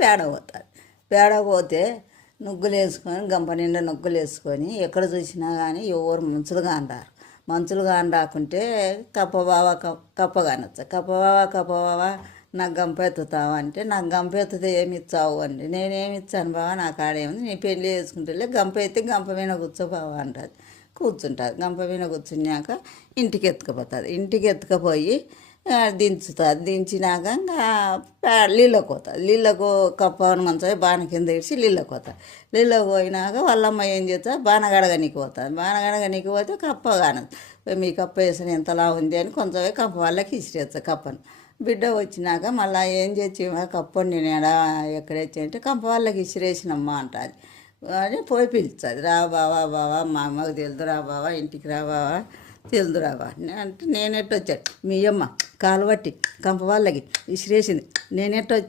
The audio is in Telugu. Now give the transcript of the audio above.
పేడ పోతుంది. పేడ పోతే నుగ్గులు వేసుకొని గంప నిండా నుగ్గులు వేసుకొని ఎక్కడ చూసినా కానీ ఎవరు మంచులుగా అంటారు. మంచులుగా అని రాకుంటే కప్ప కానొచ్చు. కప్ప నాకు గంప ఎత్తుతావా అంటే, నాకు గంప ఎత్తుతే ఏమి ఇచ్చావు అండి. నేనేమి ఇచ్చాను బావా, నా కాడేముంది, నీ పెళ్ళి చేసుకుంటే గంప ఎత్తి గంప మీద కూర్చో బావా అంటుంది. కూర్చుంటుంది. గంప మీద కూర్చున్నాక ఇంటికి ఎత్తుకుపోతుంది. ఇంటికి ఎత్తుకుపోయి దించుతుంది. దించినాక ఇంకా నీళ్ళకి పోతుంది. నీళ్ళకు కప్పని మంచిగా బాణ కింద ఇడిచి నీళ్ళకి పోతుంది. నీళ్ళకి పోయినాక వాళ్ళమ్మ ఏం చేస్తా, బాణగడగనికి పోతుంది. బాణగడగనికి పోతే కప్ప కానదు. మీ కప్ప వేసిన ఎంతలా ఉంది అని కొంచెం కప్ప వాళ్ళకి ఇసిరేస్తా కప్పను. బిడ్డ వచ్చినాక మళ్ళీ ఏం చేసి కప్పని నేను ఎక్కడేచ్చి అంటే కప్ప వాళ్ళకి ఇసిరేసినమ్మా అంటుంది. అని పోయి పిలుస్తుంది. రా బావా మా అమ్మకు తెలుదు, రా బావా ఇంటికి రా బావా తెలుదురా బా అంటే నేనెట్టొచ్చాడు. మీ అమ్మ కాలు పట్టి కంప వాళ్ళకి ఇసిరేసింది. నేనెట్టొచ్చి